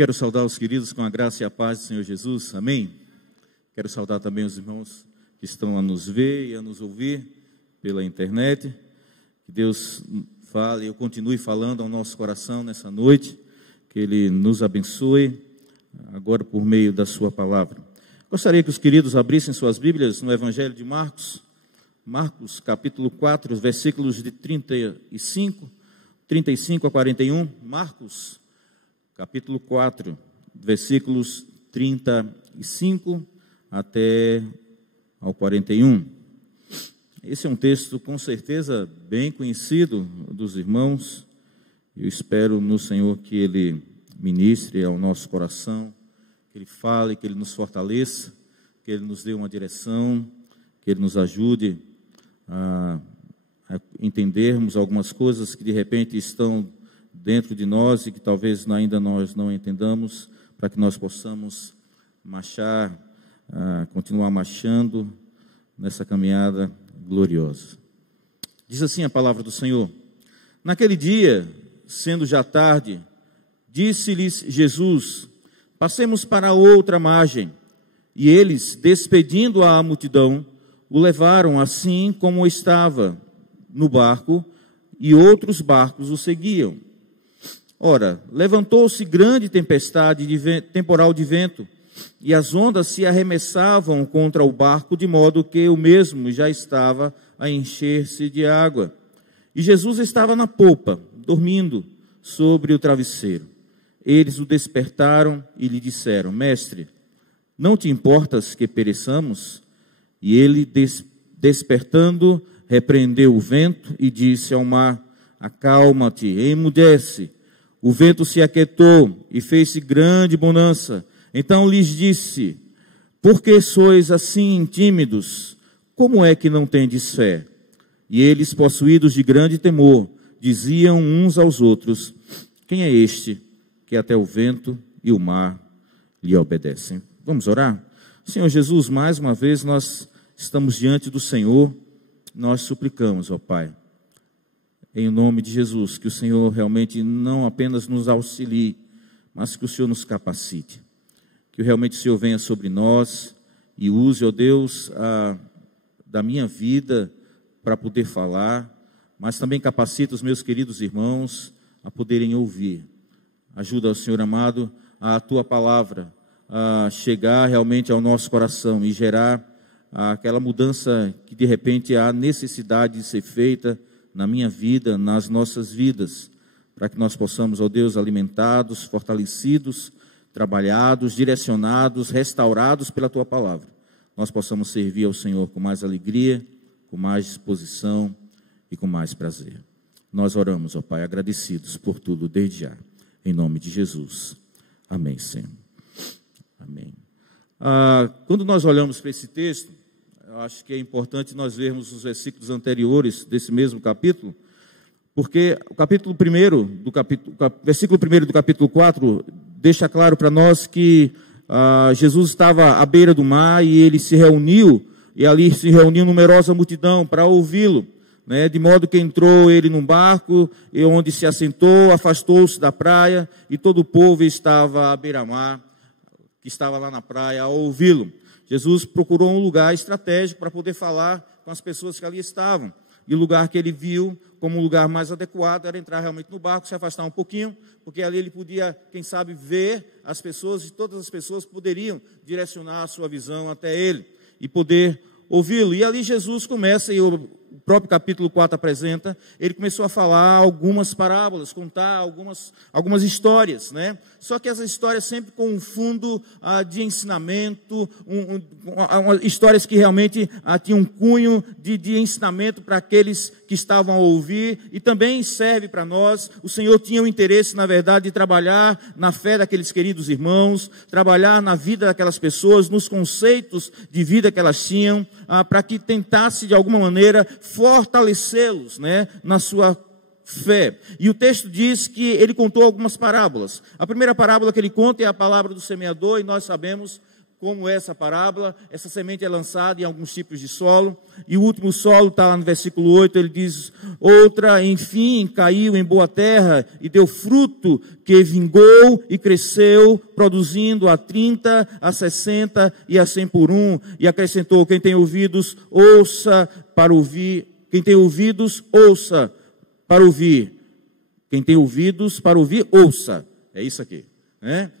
Quero saudar os queridos com a graça e a paz do Senhor Jesus, amém? Quero saudar também os irmãos que estão a nos ver e a nos ouvir pela internet. Que Deus fale, eu continue falando ao nosso coração nessa noite, que Ele nos abençoe agora por meio da sua palavra. Gostaria que os queridos abrissem suas Bíblias no Evangelho de Marcos, Marcos capítulo 4, versículos de 35 a 41, Marcos capítulo 4, versículos 35 até ao 41. Esse é um texto com certeza bem conhecido dos irmãos. Eu espero no Senhor que Ele ministre ao nosso coração, que Ele fale, que Ele nos fortaleça, que Ele nos dê uma direção, que Ele nos ajude a entendermos algumas coisas que de repente estão dentro de nós e que talvez ainda nós não entendamos, para que nós possamos marchar, continuar marchando nessa caminhada gloriosa. Diz assim a palavra do Senhor: naquele dia, sendo já tarde, disse-lhes Jesus: passemos para a outra margem. E eles, despedindo a multidão, o levaram assim como estava no barco, e outros barcos o seguiam. Ora, levantou-se grande tempestade temporal de vento, e as ondas se arremessavam contra o barco, de modo que o mesmo já estava a encher-se de água. E Jesus estava na popa, dormindo sobre o travesseiro. Eles o despertaram e lhe disseram: Mestre, não te importas que pereçamos? E ele, despertando, repreendeu o vento e disse ao mar: acalma-te, emudece. O vento se aquietou e fez-se grande bonança. Então lhes disse: por que sois assim tímidos? Como é que não tendes fé? E eles, possuídos de grande temor, diziam uns aos outros: quem é este que até o vento e o mar lhe obedecem? Vamos orar? Senhor Jesus, mais uma vez nós estamos diante do Senhor. Nós suplicamos, ó Pai, em nome de Jesus, que o Senhor realmente não apenas nos auxilie, mas que o Senhor nos capacite. Que realmente o Senhor venha sobre nós e use, ó Deus, da minha vida para poder falar, mas também capacita os meus queridos irmãos a poderem ouvir. Ajuda, Senhor amado, a Tua palavra a chegar realmente ao nosso coração e gerar aquela mudança que de repente há necessidade de ser feita na minha vida, nas nossas vidas, para que nós possamos, ó Deus, alimentados, fortalecidos, trabalhados, direcionados, restaurados pela Tua palavra, nós possamos servir ao Senhor com mais alegria, com mais disposição e com mais prazer. Nós oramos, ó Pai, agradecidos por tudo desde já, em nome de Jesus. Amém, Senhor. Amém. Quando nós olhamos para esse texto, eu acho que é importante nós vermos os versículos anteriores desse mesmo capítulo, porque o versículo 1 do capítulo 4 deixa claro para nós que Jesus estava à beira do mar e ele se reuniu, e ali se reuniu numerosa multidão para ouvi-lo, né? De modo que entrou ele num barco, e onde se assentou, afastou-se da praia, e todo o povo estava à beira-mar, que estava lá na praia, a ouvi-lo. Jesus procurou um lugar estratégico para poder falar com as pessoas que ali estavam. E o lugar que ele viu como um lugar mais adequado era entrar realmente no barco, se afastar um pouquinho, porque ali ele podia, quem sabe, ver as pessoas, e todas as pessoas poderiam direcionar a sua visão até ele e poder ouvi-lo. E ali Jesus começa, e o próprio capítulo 4 apresenta, ele começou a falar algumas parábolas, contar algumas histórias, né? Só que essas histórias sempre com um fundo de ensinamento, histórias que realmente tinham um cunho de ensinamento para aqueles que estavam a ouvir, e também serve para nós. O Senhor tinha o interesse, na verdade, de trabalhar na fé daqueles queridos irmãos, trabalhar na vida daquelas pessoas, nos conceitos de vida que elas tinham, para que tentasse de alguma maneira fortalecê-los, né, na sua fé. E o texto diz que ele contou algumas parábolas. A primeira parábola que ele conta é a palavra do semeador, e nós sabemos como essa parábola. Essa semente é lançada em alguns tipos de solo, e o último solo está lá no versículo 8, ele diz: outra, enfim, caiu em boa terra e deu fruto, que vingou e cresceu, produzindo a 30, a 60 e a 100 por um. E acrescentou: quem tem ouvidos, ouça para ouvir. Quem tem ouvidos, ouça para ouvir. Quem tem ouvidos para ouvir, ouça. É isso aqui, né?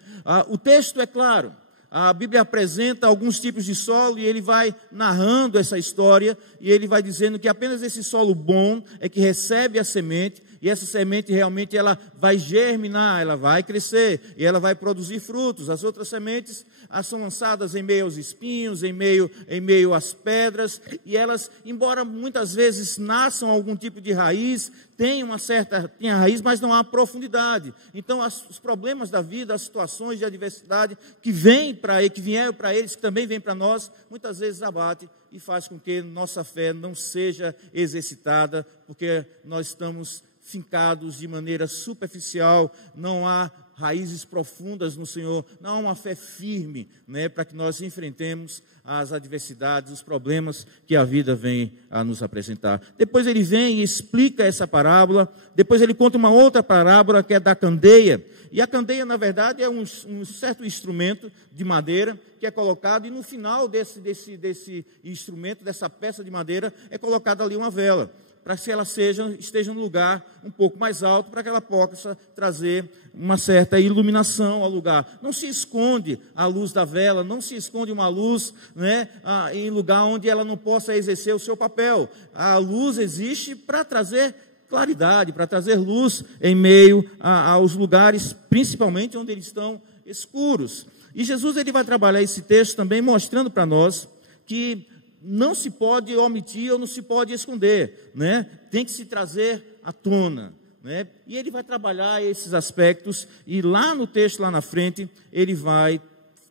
O texto é claro. A Bíblia apresenta alguns tipos de solo e ele vai narrando essa história, e ele vai dizendo que apenas esse solo bom é que recebe a semente, e essa semente realmente ela vai germinar, ela vai crescer e ela vai produzir frutos. As outras sementes são lançadas em meio aos espinhos, em meio às pedras, e elas, embora muitas vezes nasçam algum tipo de raiz, tem a raiz, mas não há profundidade. Então os problemas da vida, as situações de adversidade que vieram para eles, que também vêm para nós, muitas vezes abate e faz com que nossa fé não seja exercitada, porque nós estamos fincados de maneira superficial, não há raízes profundas no Senhor, não há uma fé firme, né, para que nós enfrentemos as adversidades, os problemas que a vida vem a nos apresentar. Depois ele vem e explica essa parábola, depois ele conta uma outra parábola que é da candeia, e a candeia na verdade é um certo instrumento de madeira que é colocado, e no final desse instrumento, dessa peça de madeira, é colocada ali uma vela, para que ela esteja num lugar um pouco mais alto, para que ela possa trazer uma certa iluminação ao lugar. Não se esconde a luz da vela, não se esconde uma luz, né, em lugar onde ela não possa exercer o seu papel. A luz existe para trazer claridade, para trazer luz em meio aos lugares, principalmente onde eles estão escuros. E Jesus ele vai trabalhar esse texto também mostrando para nós que não se pode omitir ou não se pode esconder, né? Tem que se trazer à tona, né? E ele vai trabalhar esses aspectos, e lá no texto, lá na frente, ele vai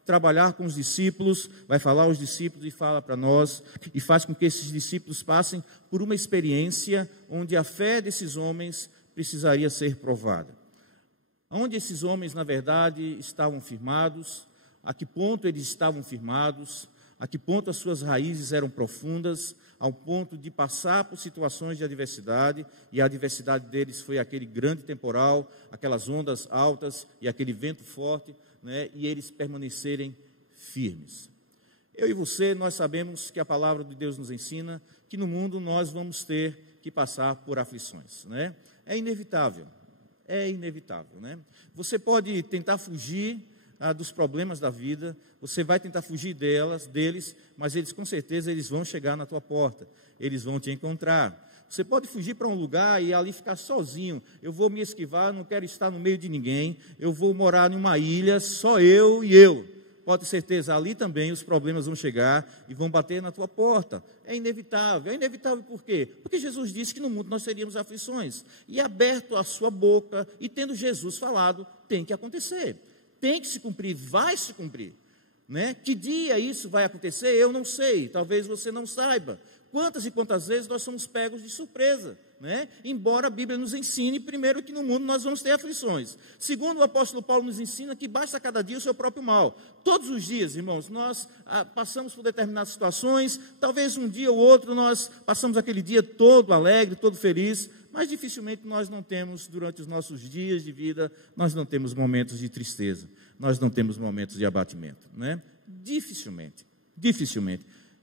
trabalhar com os discípulos, vai falar aos discípulos e fala para nós, e faz com que esses discípulos passem por uma experiência onde a fé desses homens precisaria ser provada. Onde esses homens, na verdade, estavam firmados, a que ponto eles estavam firmados, a que ponto as suas raízes eram profundas, ao ponto de passar por situações de adversidade, e a adversidade deles foi aquele grande temporal, aquelas ondas altas e aquele vento forte, né, e eles permanecerem firmes. Eu e você, nós sabemos que a palavra de Deus nos ensina que no mundo nós vamos ter que passar por aflições, né? É inevitável, né? Você pode tentar fugir dos problemas da vida, você vai tentar fugir deles, mas eles com certeza eles vão chegar na tua porta, eles vão te encontrar. Você pode fugir para um lugar e ali ficar sozinho. Eu vou me esquivar, não quero estar no meio de ninguém, eu vou morar em uma ilha, só eu e eu. Pode ter certeza, ali também os problemas vão chegar e vão bater na tua porta. É inevitável por quê? Porque Jesus disse que no mundo nós teríamos aflições, e aberto a sua boca, e tendo Jesus falado, tem que acontecer. Tem que se cumprir, vai se cumprir, né? Que dia isso vai acontecer, eu não sei, talvez você não saiba. Quantas e quantas vezes nós somos pegos de surpresa, né? Embora a Bíblia nos ensine, primeiro, que no mundo nós vamos ter aflições. Segundo, o apóstolo Paulo nos ensina que basta cada dia o seu próprio mal. Todos os dias, irmãos, nós passamos por determinadas situações, talvez um dia ou outro nós passamos aquele dia todo alegre, todo feliz, mas dificilmente nós não temos, durante os nossos dias de vida, nós não temos momentos de tristeza, nós não temos momentos de abatimento, né? Dificilmente.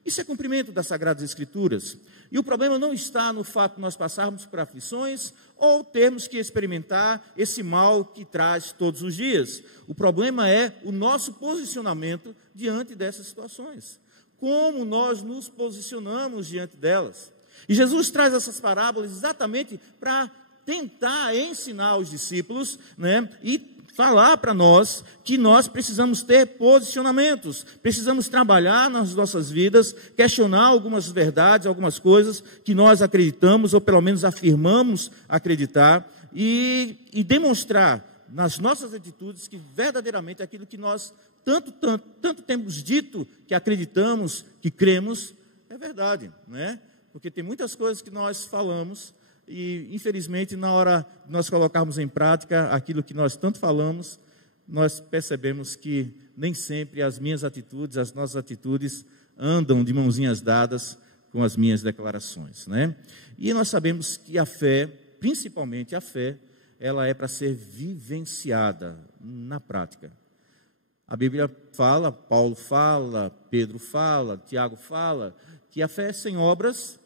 Isso é cumprimento das Sagradas Escrituras. E o problema não está no fato de nós passarmos por aflições ou termos que experimentar esse mal que traz todos os dias. O problema é o nosso posicionamento diante dessas situações. Como nós nos posicionamos diante delas. E Jesus traz essas parábolas exatamente para tentar ensinar aos discípulos, né, e falar para nós que nós precisamos ter posicionamentos, precisamos trabalhar nas nossas vidas, questionar algumas verdades, algumas coisas que nós acreditamos, ou pelo menos afirmamos acreditar, e demonstrar nas nossas atitudes que verdadeiramente aquilo que nós tanto temos dito, que acreditamos, que cremos, é verdade, né? Porque tem muitas coisas que nós falamos e, infelizmente, na hora de nós colocarmos em prática aquilo que nós tanto falamos, nós percebemos que nem sempre as minhas atitudes, as nossas atitudes andam de mãozinhas dadas com as minhas declarações, né? E nós sabemos que a fé, principalmente a fé, ela é para ser vivenciada na prática. A Bíblia fala, Paulo fala, Pedro fala, Tiago fala, que a fé sem obras,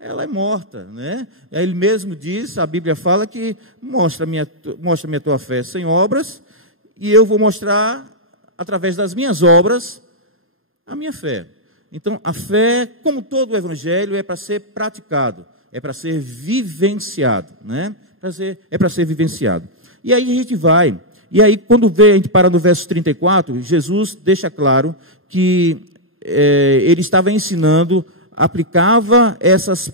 ela é morta, né? Ele mesmo diz, a Bíblia fala que mostra-me a tua fé sem obras, e eu vou mostrar, através das minhas obras, a minha fé. Então, a fé, como todo o Evangelho, é para ser praticado, é para ser vivenciado, né? É para ser vivenciado. E aí a gente vai, e aí quando a gente para no verso 34, Jesus deixa claro que ele estava ensinando, aplicava essas,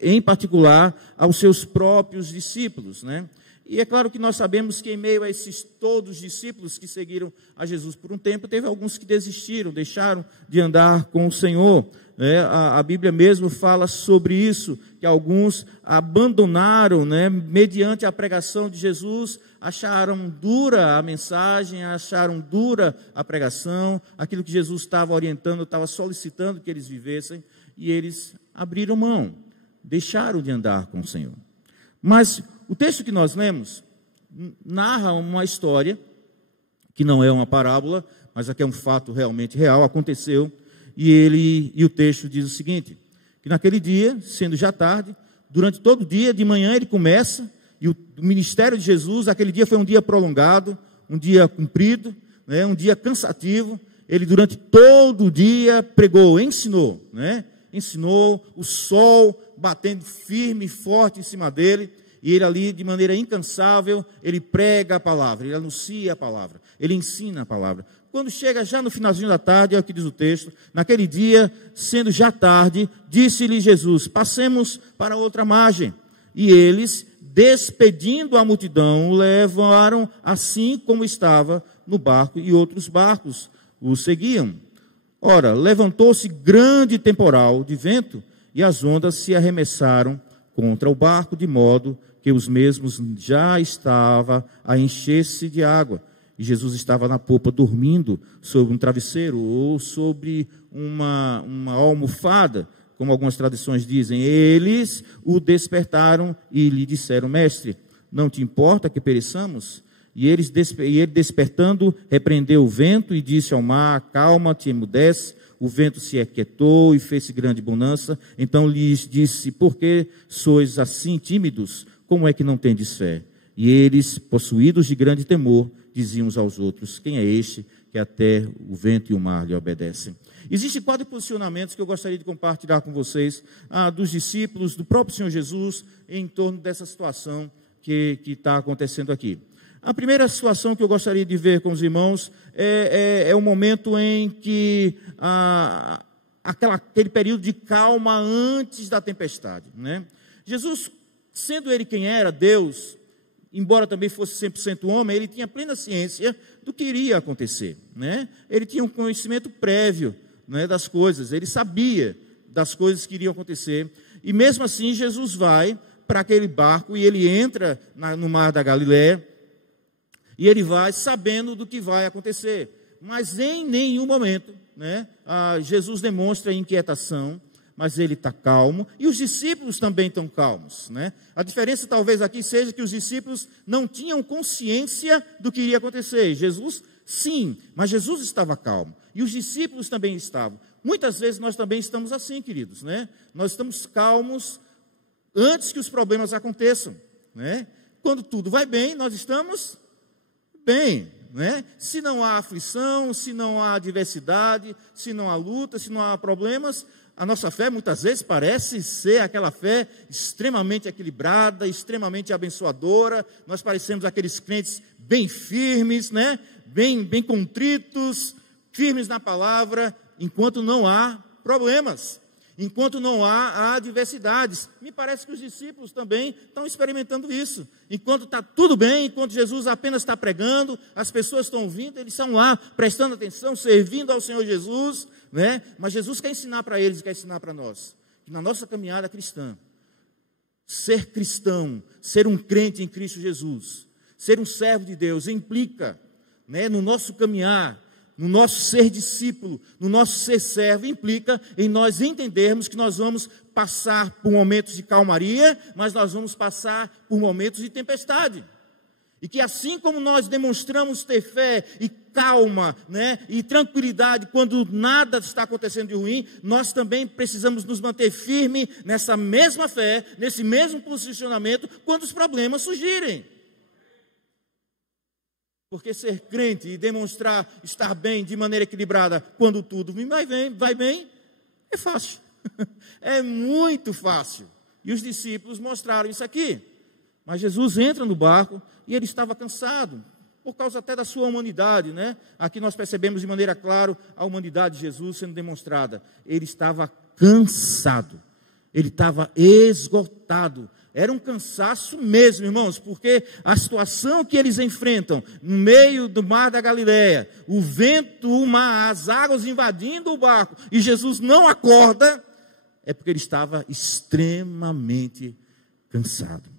em particular, aos seus próprios discípulos, né? E é claro que nós sabemos que em meio a esses todos os discípulos que seguiram a Jesus por um tempo, teve alguns que desistiram, deixaram de andar com o Senhor, né? A Bíblia mesmo fala sobre isso, que alguns abandonaram, né? Mediante a pregação de Jesus, acharam dura a mensagem, acharam dura a pregação, aquilo que Jesus estava orientando, estava solicitando que eles vivessem, e eles abriram mão, deixaram de andar com o Senhor. Mas o texto que nós lemos narra uma história, que não é uma parábola, mas aqui é um fato realmente real, aconteceu, e o texto diz o seguinte, que naquele dia, sendo já tarde, durante todo o dia, de manhã ele começa, e o ministério de Jesus, aquele dia foi um dia prolongado, um dia comprido, né, um dia cansativo, ele durante todo o dia pregou, ensinou, né, ensinou, o sol batendo firme e forte em cima dele, e ele ali, de maneira incansável, ele prega a palavra, ele anuncia a palavra, ele ensina a palavra. Quando chega já no finalzinho da tarde, é o que diz o texto, naquele dia, sendo já tarde, disse-lhe Jesus, passemos para outra margem. E eles, despedindo a multidão, o levaram assim como estava no barco, e outros barcos o seguiam. Ora, levantou-se grande temporal de vento, e as ondas se arremessaram contra o barco, de modo que os mesmos já estava a encher-se de água. E Jesus estava na popa dormindo sobre um travesseiro ou sobre uma almofada, como algumas tradições dizem. Eles o despertaram e lhe disseram, mestre, não te importa que pereçamos? E ele despertando, repreendeu o vento e disse ao mar, acalma-te, emudece. O vento se aquietou e fez-se grande bonança. Então lhes disse, por que sois assim tímidos? Como é que não tendes fé? E eles, possuídos de grande temor, diziam uns aos outros, quem é este que até o vento e o mar lhe obedecem? Existem 4 posicionamentos que eu gostaria de compartilhar com vocês, dos discípulos, do próprio Senhor Jesus, em torno dessa situação que está acontecendo aqui. A primeira situação que eu gostaria de ver com os irmãos é o momento em que aquele período de calma antes da tempestade, né? Jesus, sendo ele quem era, Deus, embora também fosse 100% homem, ele tinha plena ciência do que iria acontecer, né? Ele tinha um conhecimento prévio, né, das coisas, ele sabia das coisas que iriam acontecer, e mesmo assim Jesus vai para aquele barco e ele entra no mar da Galileia, e ele vai sabendo do que vai acontecer, mas em nenhum momento, né, Jesus demonstra inquietação, mas ele está calmo, e os discípulos também estão calmos, né? A diferença talvez aqui seja que os discípulos não tinham consciência do que iria acontecer. Jesus, sim, mas Jesus estava calmo, e os discípulos também estavam. Muitas vezes nós também estamos assim, queridos, né? Nós estamos calmos antes que os problemas aconteçam, né? Quando tudo vai bem, nós estamos bem, né? Se não há aflição, se não há adversidade, se não há luta, se não há problemas, a nossa fé muitas vezes parece ser aquela fé extremamente equilibrada, extremamente abençoadora. Nós parecemos aqueles crentes bem firmes, né? Bem contritos, firmes na palavra, enquanto não há problemas, enquanto não há adversidades. Me parece que os discípulos também estão experimentando isso. Enquanto está tudo bem, enquanto Jesus apenas está pregando, as pessoas estão ouvindo, eles estão lá prestando atenção, servindo ao Senhor Jesus, né? Mas Jesus quer ensinar para eles e quer ensinar para nós, que na nossa caminhada cristã, ser cristão, ser um crente em Cristo Jesus, ser um servo de Deus, implica né, no nosso caminhar, no nosso ser discípulo, no nosso ser servo, implica em nós entendermos que nós vamos passar por momentos de calmaria, mas nós vamos passar por momentos de tempestade. E que assim como nós demonstramos ter fé e calma, né, e tranquilidade quando nada está acontecendo de ruim, nós também precisamos nos manter firmes nessa mesma fé, nesse mesmo posicionamento, quando os problemas surgirem. Porque ser crente e demonstrar estar bem de maneira equilibrada quando tudo vai bem, é fácil. É muito fácil. E os discípulos mostraram isso aqui. Mas Jesus entra no barco e ele estava cansado, por causa até da sua humanidade, né? Aqui nós percebemos de maneira clara a humanidade de Jesus sendo demonstrada. Ele estava cansado, ele estava esgotado. Era um cansaço mesmo, irmãos, porque a situação que eles enfrentam no meio do mar da Galileia, o vento, o mar, as águas invadindo o barco, e Jesus não acorda, é porque ele estava extremamente cansado.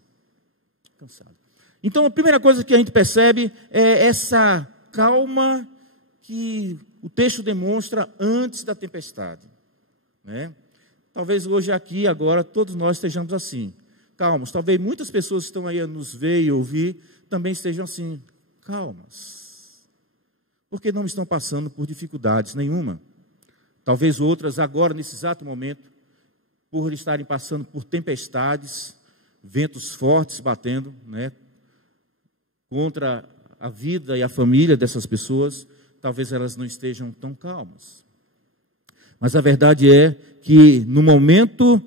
Então, a primeira coisa que a gente percebe é essa calma que o texto demonstra antes da tempestade, né? Talvez hoje aqui, agora, todos nós estejamos assim, calmos. Talvez muitas pessoas que estão aí a nos ver e ouvir também estejam assim, calmas, porque não estão passando por dificuldades nenhuma. Talvez outras agora, nesse exato momento, por estarem passando por tempestades, ventos fortes batendo, né, contra a vida e a família dessas pessoas, talvez elas não estejam tão calmas. Mas a verdade é que no momento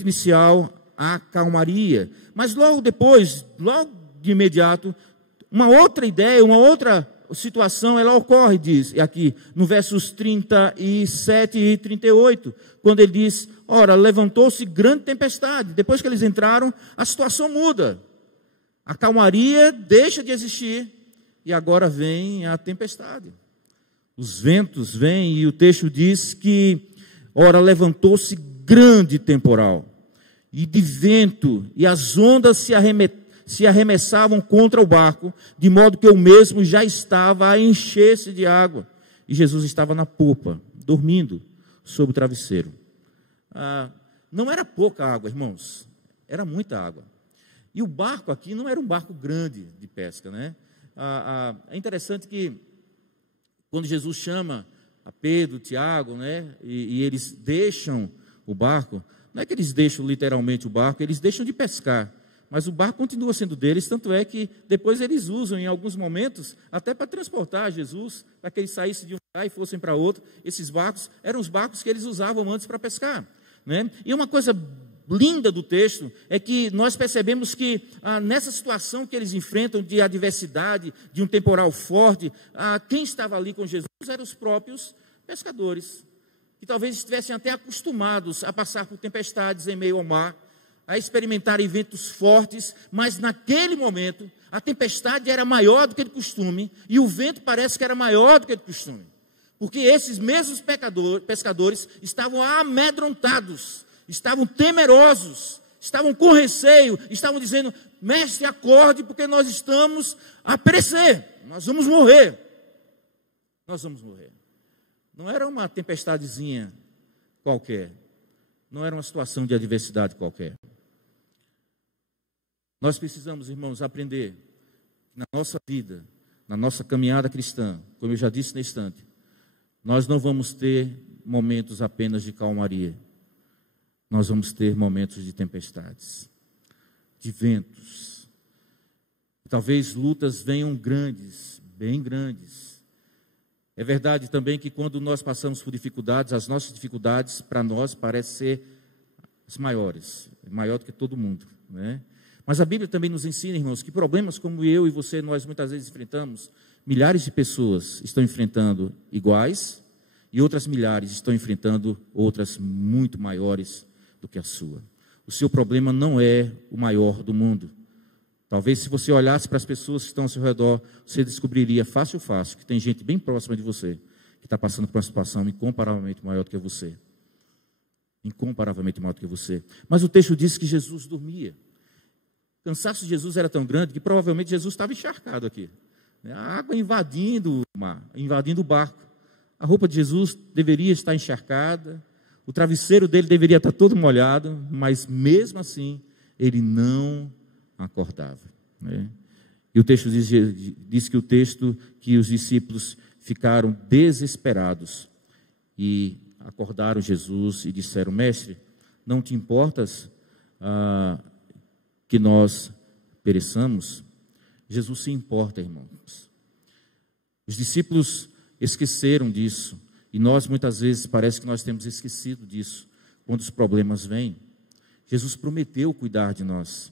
inicial, há calmaria. Mas logo depois, logo de imediato, uma outra ideia, uma outra situação, ela ocorre, diz aqui, no versos 37 e 38, quando ele diz, ora, levantou-se grande tempestade. Depois que eles entraram, a situação muda. A calmaria deixa de existir e agora vem a tempestade. Os ventos vêm e o texto diz que, ora, levantou-se grande temporal e de vento, e as ondas se arremessavam contra o barco, de modo que o mesmo já estava a encher-se de água. E Jesus estava na popa, dormindo sobre o travesseiro. Não era pouca água, irmãos, era muita água. E o barco aqui não era um barco grande de pesca, né? É interessante que quando Jesus chama a Pedro, Tiago, né, e eles deixam o barco, não é que eles deixam literalmente o barco, eles deixam de pescar, mas o barco continua sendo deles, tanto é que depois eles usam em alguns momentos, até para transportar Jesus, para que eles saíssem de um lugar e fossem para outro. Esses barcos eram os barcos que eles usavam antes para pescar, né? E uma coisa linda do texto é que nós percebemos que nessa situação que eles enfrentam de adversidade, de um temporal forte, quem estava ali com Jesus eram os próprios pescadores, que talvez estivessem até acostumados a passar por tempestades em meio ao mar, a experimentar eventos fortes, mas naquele momento a tempestade era maior do que de costume e o vento parece que era maior do que de costume, porque esses mesmos pescadores estavam amedrontados, estavam temerosos, estavam com receio, estavam dizendo, mestre, acorde, porque nós estamos a perecer, nós vamos morrer. Não era uma tempestadezinha qualquer, não era uma situação de adversidade qualquer. Nós precisamos, irmãos, aprender que na nossa vida, na nossa caminhada cristã, como eu já disse nesse instante, nós não vamos ter momentos apenas de calmaria. Nós vamos ter momentos de tempestades, de ventos. Talvez lutas venham grandes, bem grandes. É verdade também que quando nós passamos por dificuldades, as nossas dificuldades para nós parecem ser as maiores, maior do que todo mundo, né? Mas a Bíblia também nos ensina, irmãos, que problemas como eu e você, nós muitas vezes enfrentamos, milhares de pessoas estão enfrentando iguais e outras milhares estão enfrentando outras muito maiores do que a sua. O seu problema não é o maior do mundo. Talvez se você olhasse para as pessoas que estão ao seu redor, você descobriria fácil que tem gente bem próxima de você que está passando por uma situação incomparavelmente maior do que você. Incomparavelmente maior do que você. Mas o texto diz que Jesus dormia. O cansaço de Jesus era tão grande que provavelmente Jesus estava encharcado aqui, A água invadindo o mar, invadindo o barco. A roupa de Jesus deveria estar encharcada, o travesseiro dele deveria estar todo molhado, mas mesmo assim, ele não acordava, né? E o texto diz que os discípulos ficaram desesperados e acordaram Jesus e disseram: Mestre, não te importas que nós pereçamos? Jesus se importa, irmãos. Os discípulos esqueceram disso, e nós muitas vezes parece que nós temos esquecido disso quando os problemas vêm. Jesus prometeu cuidar de nós.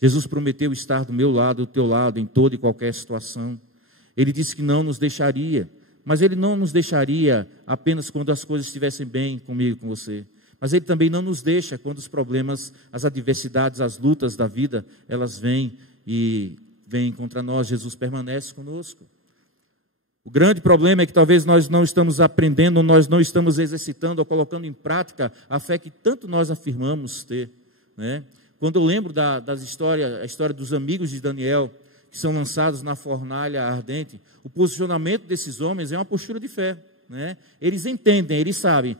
Jesus prometeu estar do meu lado, do teu lado, em toda e qualquer situação. Ele disse que não nos deixaria, mas Ele não nos deixaria apenas quando as coisas estivessem bem comigo e com você. Mas Ele também não nos deixa quando os problemas, as adversidades, as lutas da vida, elas vêm contra nós. Jesus permanece conosco. O grande problema é que talvez nós não estamos aprendendo, nós não estamos exercitando ou colocando em prática a fé que tanto nós afirmamos ter, né? Quando eu lembro a história dos amigos de Daniel, que são lançados na fornalha ardente, o posicionamento desses homens é uma postura de fé, né? Eles entendem, eles sabem,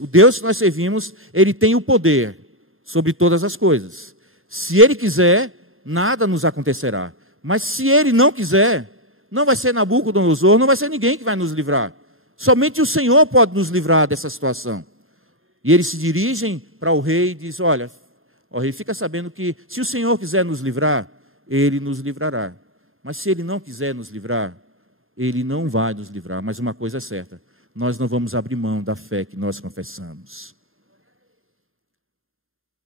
o Deus que nós servimos, Ele tem o poder sobre todas as coisas. Se Ele quiser, nada nos acontecerá. Mas se Ele não quiser, não vai ser Nabucodonosor, não vai ser ninguém que vai nos livrar. Somente o Senhor pode nos livrar dessa situação. E eles se dirigem para o rei e dizem: olha, ó rei, fica sabendo que se o Senhor quiser nos livrar, Ele nos livrará. Mas se Ele não quiser nos livrar, Ele não vai nos livrar. Mas uma coisa é certa, nós não vamos abrir mão da fé que nós confessamos.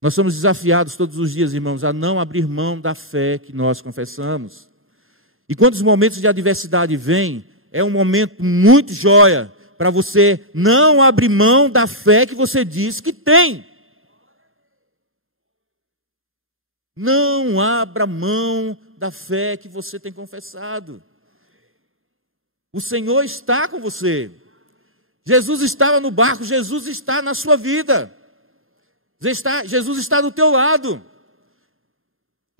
Nós somos desafiados todos os dias, irmãos, a não abrir mão da fé que nós confessamos. E quando os momentos de adversidade vêm, é um momento muito joia para você não abrir mão da fé que você diz que tem. Não abra mão da fé que você tem confessado. O Senhor está com você. Jesus estava no barco, Jesus está na sua vida. Jesus está do teu lado.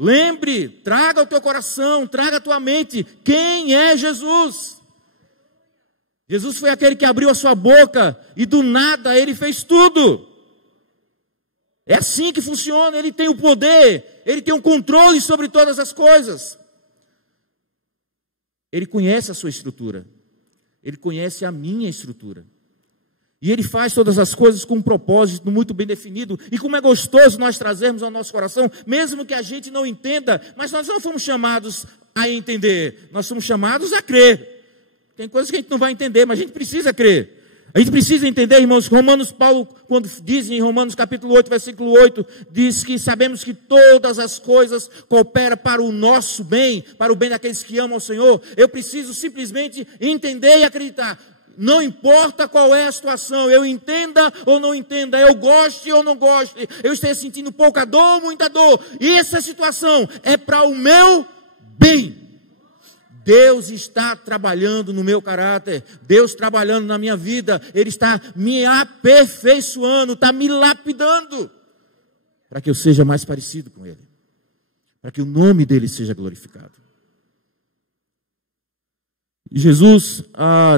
Lembre, traga ao teu coração, traga à tua mente, quem é Jesus? Jesus foi aquele que abriu a sua boca e do nada Ele fez tudo. É assim que funciona, Ele tem o poder, Ele tem o controle sobre todas as coisas. Ele conhece a sua estrutura, Ele conhece a minha estrutura. E Ele faz todas as coisas com um propósito muito bem definido. E como é gostoso nós trazermos ao nosso coração, mesmo que a gente não entenda, mas nós não fomos chamados a entender, nós somos chamados a crer. Tem coisas que a gente não vai entender, mas a gente precisa crer. A gente precisa entender, irmãos, Paulo, quando diz em Romanos capítulo 8, versículo 8, diz que sabemos que todas as coisas cooperam para o nosso bem, para o bem daqueles que amam ao Senhor. Eu preciso simplesmente entender e acreditar. Não importa qual é a situação, eu entenda ou não entenda, eu goste ou não goste, eu esteja sentindo pouca dor ou muita dor, e essa situação é para o meu bem. Deus está trabalhando no meu caráter, Deus trabalhando na minha vida, Ele está me aperfeiçoando, está me lapidando, para que eu seja mais parecido com Ele, para que o nome dEle seja glorificado. Jesus,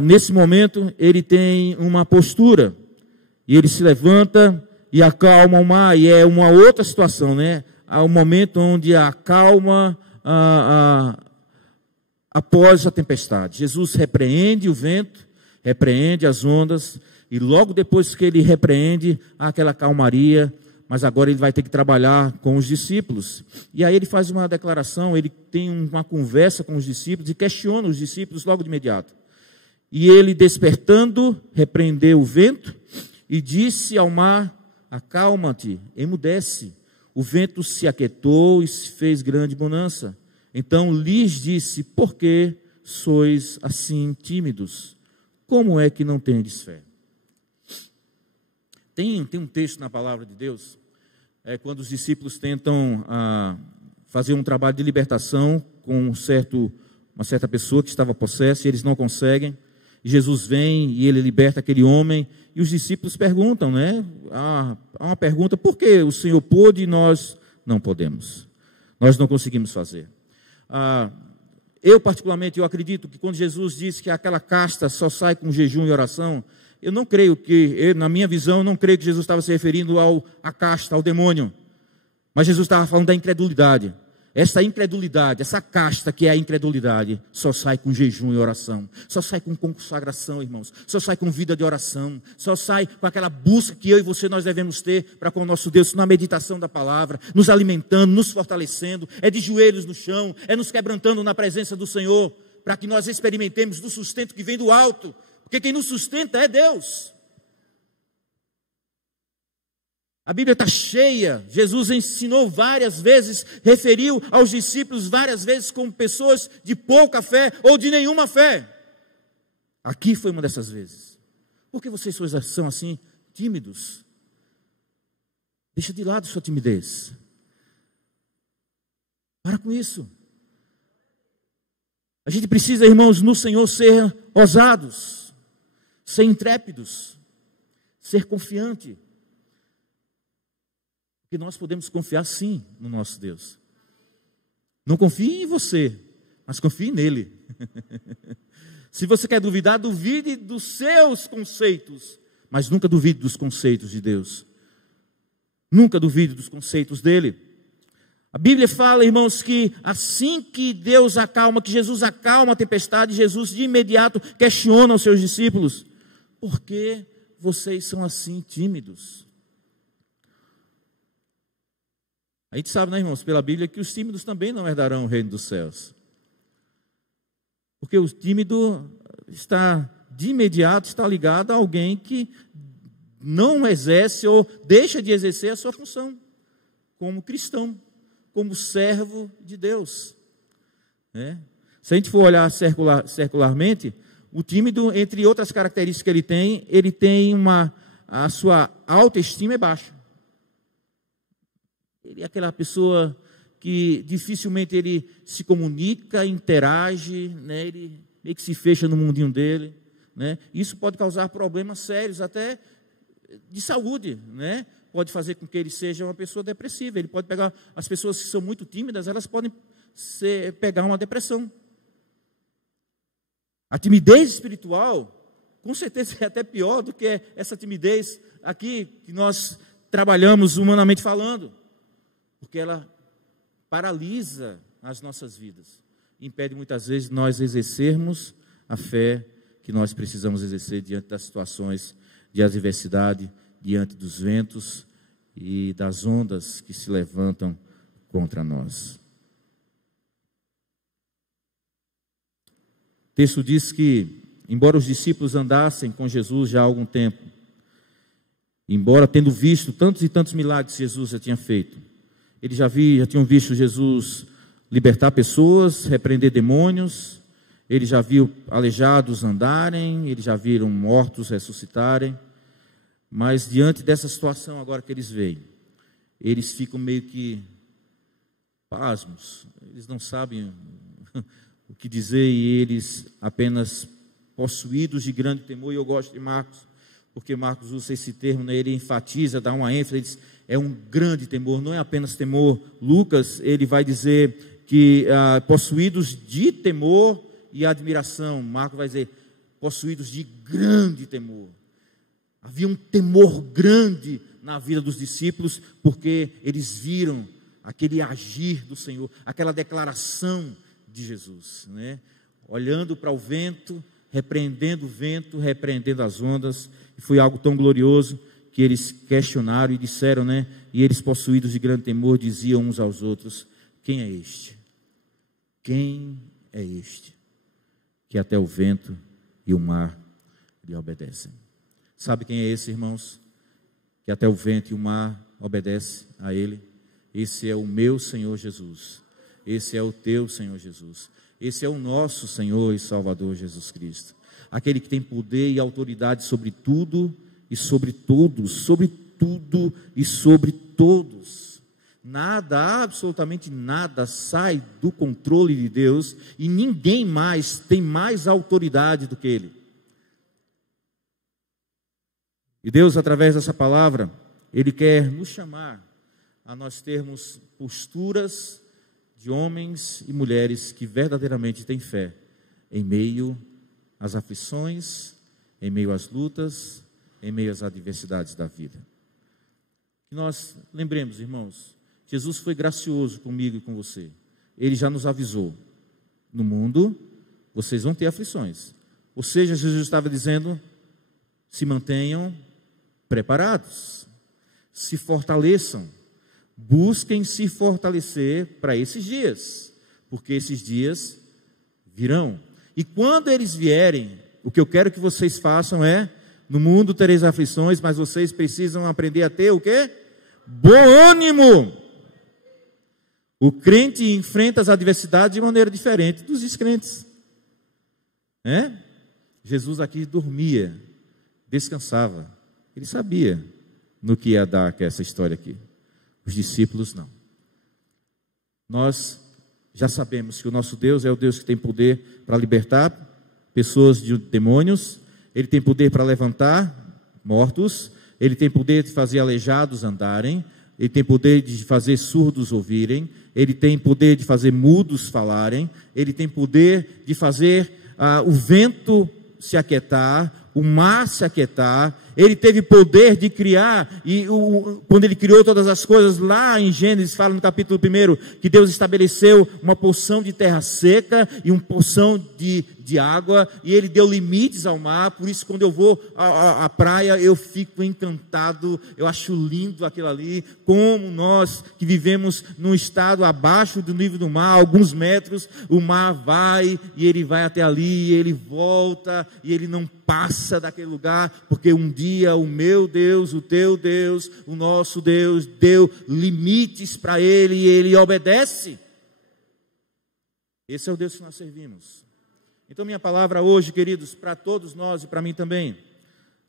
nesse momento, Ele tem uma postura, e Ele se levanta e acalma o mar, e é uma outra situação, né? Há um momento onde acalma após a tempestade. Jesus repreende o vento, repreende as ondas, e logo depois que Ele repreende, há aquela calmaria, mas agora Ele vai ter que trabalhar com os discípulos. E aí Ele faz uma declaração, Ele tem uma conversa com os discípulos e questiona os discípulos logo de imediato. E Ele, despertando, repreendeu o vento e disse ao mar: acalma-te, emudece. O vento se aquietou e se fez grande bonança. Então lhes disse: por que sois assim tímidos? Como é que não tendes fé? Tem um texto na palavra de Deus, quando os discípulos tentam fazer um trabalho de libertação com uma certa pessoa que estava possessa, e eles não conseguem. E Jesus vem e Ele liberta aquele homem, e os discípulos perguntam, né? Há uma pergunta: por que o Senhor pôde e nós não podemos? Nós não conseguimos fazer. Eu particularmente, eu acredito que quando Jesus disse que aquela casta só sai com jejum e oração, eu não creio que, na minha visão, eu não creio que Jesus estava se referindo à casta, ao demônio. Mas Jesus estava falando da incredulidade. Essa incredulidade, essa casta que é a incredulidade, só sai com jejum e oração. Só sai com consagração, irmãos. Só sai com vida de oração. Só sai com aquela busca que eu e você nós devemos ter para com o nosso Deus, na meditação da palavra, nos alimentando, nos fortalecendo. É de joelhos no chão, é nos quebrantando na presença do Senhor, para que nós experimentemos do sustento que vem do alto. Porque quem nos sustenta é Deus. A Bíblia está cheia, Jesus ensinou várias vezes, referiu aos discípulos várias vezes como pessoas de pouca fé ou de nenhuma fé. Aqui foi uma dessas vezes. Por que vocês são assim tímidos? Deixa de lado sua timidez. Para com isso. A gente precisa, irmãos, no Senhor ser ousados, ser intrépidos, ser confiante. Que nós podemos confiar sim no nosso Deus. Não confie em você, mas confie nele. Se você quer duvidar, duvide dos seus conceitos, mas nunca duvide dos conceitos de Deus. Nunca duvide dos conceitos dele. A Bíblia fala, irmãos, que assim que Deus acalma, que Jesus acalma a tempestade, Jesus de imediato questiona os seus discípulos: por que vocês são assim tímidos? A gente sabe, né, irmãos, pela Bíblia, que os tímidos também não herdarão o reino dos céus. Porque o tímido de imediato está ligado a alguém que não exerce ou deixa de exercer a sua função como cristão, como servo de Deus. Se a gente for olhar circularmente, o tímido, entre outras características que ele tem a sua autoestima é baixa. Ele é aquela pessoa que dificilmente ele se comunica, interage, né? Ele meio que se fecha no mundinho dele, né? Isso pode causar problemas sérios, até de saúde, né? Pode fazer com que ele seja uma pessoa depressiva. Ele pode pegar, as pessoas que são muito tímidas, elas podem pegar uma depressão. A timidez espiritual, com certeza, é até pior do que essa timidez aqui que nós trabalhamos humanamente falando. Porque ela paralisa as nossas vidas, impede muitas vezes nós exercermos a fé que nós precisamos exercer diante das situações de adversidade, diante dos ventos e das ondas que se levantam contra nós. O texto diz que, embora os discípulos andassem com Jesus já há algum tempo, embora tendo visto tantos e tantos milagres que Jesus já tinha feito, eles já tinham visto Jesus libertar pessoas, repreender demônios, eles já viram aleijados andarem, eles já viram mortos ressuscitarem, mas diante dessa situação agora que eles veem, eles ficam meio que pasmos, eles não sabem o que dizer e eles apenas possuídos de grande temor. E eu gosto de Marcos, porque Marcos usa esse termo, né? Ele enfatiza, dá uma ênfase, ele diz, é um grande temor, não é apenas temor. Lucas, ele vai dizer que possuídos de temor e admiração. Marcos vai dizer, possuídos de grande temor. Havia um temor grande na vida dos discípulos, porque eles viram aquele agir do Senhor, aquela declaração de Jesus, né? Olhando para o vento, repreendendo o vento, repreendendo as ondas, e foi algo tão glorioso que eles questionaram e disseram, né? E eles, possuídos de grande temor, diziam uns aos outros: quem é este? Quem é este? Que até o vento e o mar lhe obedecem. Sabe quem é esse, irmãos? Que até o vento e o mar obedecem a ele. Esse é o meu Senhor Jesus. Esse é o teu Senhor Jesus. Esse é o nosso Senhor e Salvador Jesus Cristo. Aquele que tem poder e autoridade sobre tudo e sobre todos, sobre tudo e sobre todos. Nada, absolutamente nada sai do controle de Deus e ninguém mais tem mais autoridade do que Ele. E Deus, através dessa palavra, Ele quer nos chamar a nós termos posturas de homens e mulheres que verdadeiramente têm fé em meio às aflições, em meio às lutas, em meio às adversidades da vida. Que nós lembremos, irmãos, Jesus foi gracioso comigo e com você. Ele já nos avisou: no mundo vocês vão ter aflições. Ou seja, Jesus estava dizendo: se mantenham preparados, se fortaleçam, busquem se fortalecer para esses dias, porque esses dias virão. E quando eles vierem, o que eu quero que vocês façam é: no mundo tereis aflições, mas vocês precisam aprender a ter o quê? Bom ânimo. O crente enfrenta as adversidades de maneira diferente dos descrentes. Jesus aqui dormia, descansava. Ele sabia no que ia dar essa história aqui. Os discípulos não. Nós já sabemos que o nosso Deus é o Deus que tem poder para libertar pessoas de demônios. Ele tem poder para levantar mortos. Ele tem poder de fazer aleijados andarem. Ele tem poder de fazer surdos ouvirem. Ele tem poder de fazer mudos falarem. Ele tem poder de fazer o vento se aquietar, o mar se aquietar. Ele teve poder de criar, e quando ele criou todas as coisas, lá em Gênesis, fala no capítulo 1, que Deus estabeleceu uma porção de terra seca e uma porção de água, e ele deu limites ao mar. Por isso, quando eu vou à praia, eu fico encantado, eu acho lindo aquilo ali, como nós que vivemos num estado abaixo do nível do mar, alguns metros, o mar vai, e ele vai até ali, e ele volta, e ele não passa daquele lugar, porque um dia o meu Deus, o teu Deus, o nosso Deus deu limites para ele, e ele obedece. Esse é o Deus que nós servimos. Então minha palavra hoje, queridos, para todos nós e para mim também,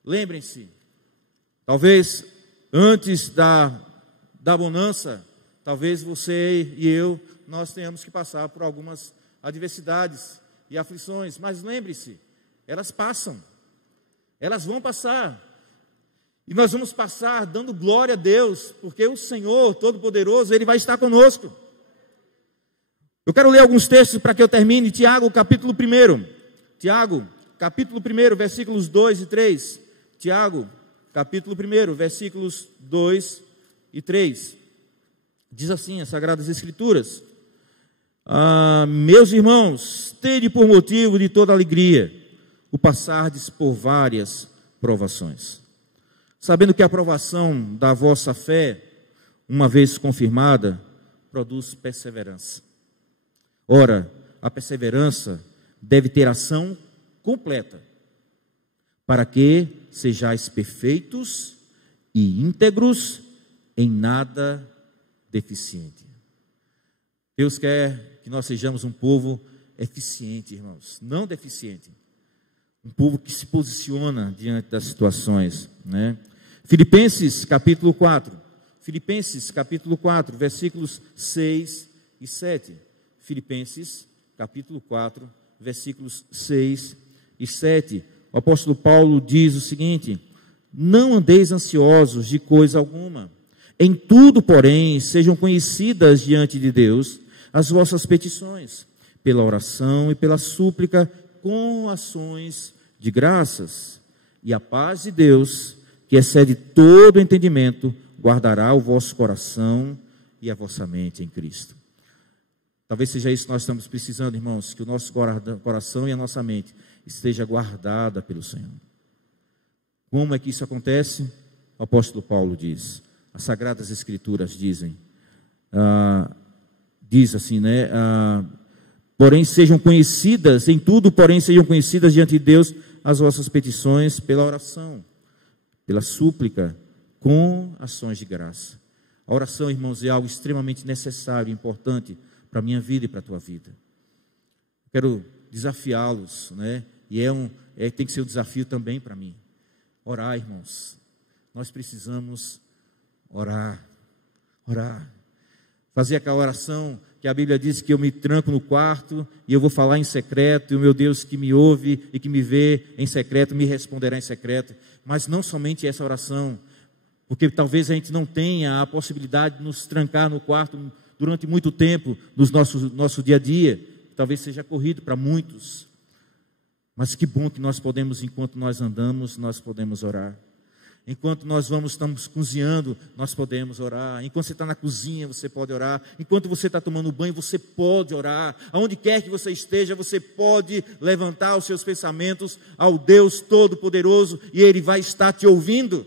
lembrem-se, talvez antes da bonança, talvez você e eu, nós tenhamos que passar por algumas adversidades e aflições, mas lembre-se, elas passam, elas vão passar, e nós vamos passar dando glória a Deus, porque o Senhor Todo-Poderoso, Ele vai estar conosco. Eu quero ler alguns textos para que eu termine. Tiago, capítulo 1. Tiago, capítulo 1, versículos 2 e 3. Tiago, capítulo 1, versículos 2 e 3. Diz assim as Sagradas Escrituras: meus irmãos, tende por motivo de toda alegria o passardes por várias provações, sabendo que a provação da vossa fé, uma vez confirmada, produz perseverança. Ora, a perseverança deve ter ação completa, para que sejais perfeitos e íntegros, em nada deficiente. Deus quer que nós sejamos um povo eficiente, irmãos, não deficiente. Um povo que se posiciona diante das situações, né? Filipenses capítulo 4. Filipenses capítulo 4, versículos 6 e 7. Filipenses, capítulo 4, versículos 6 e 7. O apóstolo Paulo diz o seguinte: não andeis ansiosos de coisa alguma. Em tudo, porém, sejam conhecidas diante de Deus as vossas petições, pela oração e pela súplica, com ações de graças. E a paz de Deus, que excede todo entendimento, guardará o vosso coração e a vossa mente em Cristo. Talvez seja isso que nós estamos precisando, irmãos, que o nosso coração e a nossa mente esteja guardada pelo Senhor. Como é que isso acontece? O apóstolo Paulo diz, as Sagradas Escrituras dizem, diz assim, né? Porém sejam conhecidas, em tudo, porém sejam conhecidas diante de Deus as vossas petições pela oração, pela súplica, com ações de graça. A oração, irmãos, é algo extremamente necessário e importante para a minha vida e para a tua vida. Quero desafiá-los, né? E tem que ser um desafio também para mim. Orar, irmãos. Nós precisamos orar. Fazer aquela oração que a Bíblia diz que eu me tranco no quarto e eu vou falar em secreto, e o meu Deus que me ouve e que me vê em secreto, me responderá em secreto. Mas não somente essa oração, porque talvez a gente não tenha a possibilidade de nos trancar no quarto durante muito tempo no nosso dia a dia, talvez seja corrido para muitos, mas que bom que nós podemos, enquanto nós andamos, nós podemos orar. Enquanto estamos cozinhando, nós podemos orar. Enquanto você está na cozinha, você pode orar. Enquanto você está tomando banho, você pode orar. Aonde quer que você esteja, você pode levantar os seus pensamentos ao Deus Todo-Poderoso, e Ele vai estar te ouvindo.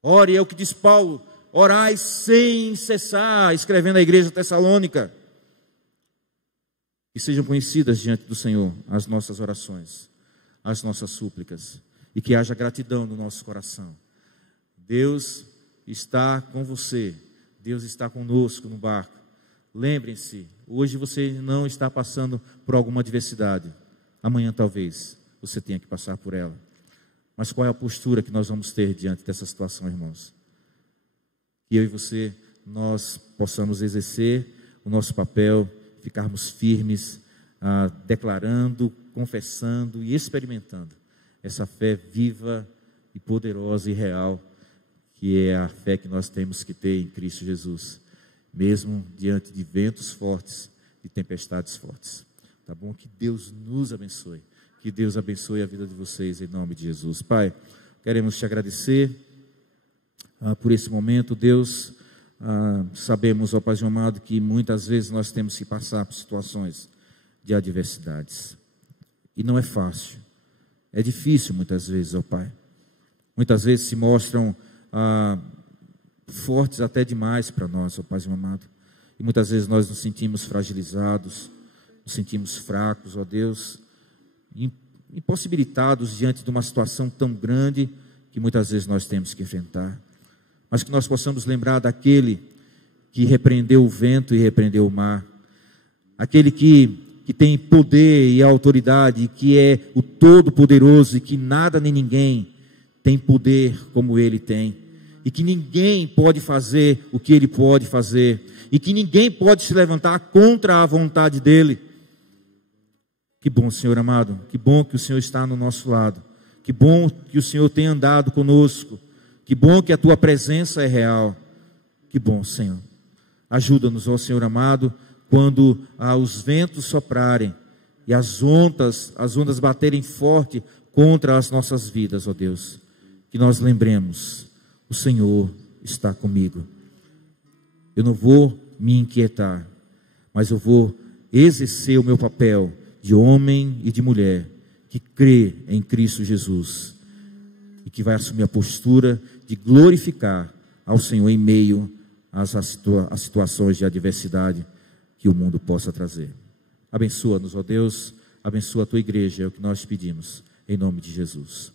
Ore, é o que diz Paulo: orai sem cessar, escrevendo à igreja tessalônica. E sejam conhecidas diante do Senhor as nossas orações, as nossas súplicas, e que haja gratidão no nosso coração. Deus está com você, Deus está conosco no barco. Lembrem-se, hoje você não está passando por alguma adversidade, amanhã talvez você tenha que passar por ela. Mas qual é a postura que nós vamos ter diante dessa situação, irmãos? Que eu e você, nós possamos exercer o nosso papel, ficarmos firmes, declarando, confessando e experimentando essa fé viva e poderosa e real, que é a fé que nós temos que ter em Cristo Jesus, mesmo diante de ventos fortes e tempestades fortes. Tá bom? Que Deus nos abençoe, que Deus abençoe a vida de vocês em nome de Jesus. Pai, queremos te agradecer por esse momento, Deus. Sabemos, ó Pai amado, que muitas vezes nós temos que passar por situações de adversidades, e não é fácil, é difícil muitas vezes, ó Pai. Muitas vezes se mostram fortes até demais para nós, ó Pai amado, e muitas vezes nós nos sentimos fragilizados, nos sentimos fracos, ó Deus, impossibilitados diante de uma situação tão grande que muitas vezes nós temos que enfrentar. Mas que nós possamos lembrar daquele que repreendeu o vento e repreendeu o mar, aquele que tem poder e autoridade, que é o Todo-Poderoso, e que nada nem ninguém tem poder como Ele tem, e que ninguém pode fazer o que Ele pode fazer, e que ninguém pode se levantar contra a vontade dEle. Que bom, Senhor amado, que bom que o Senhor está no nosso lado, que bom que o Senhor tem andado conosco, que bom que a Tua presença é real. Que bom, Senhor. Ajuda-nos, ó Senhor amado, quando os ventos soprarem e as ondas baterem forte contra as nossas vidas, ó Deus, que nós lembremos: o Senhor está comigo. Eu não vou me inquietar, mas eu vou exercer o meu papel de homem e de mulher que crê em Cristo Jesus, e que vai assumir a postura de glorificar ao Senhor em meio às situações de adversidade que o mundo possa trazer. Abençoa-nos, ó Deus, abençoa a Tua igreja, é o que nós pedimos, em nome de Jesus.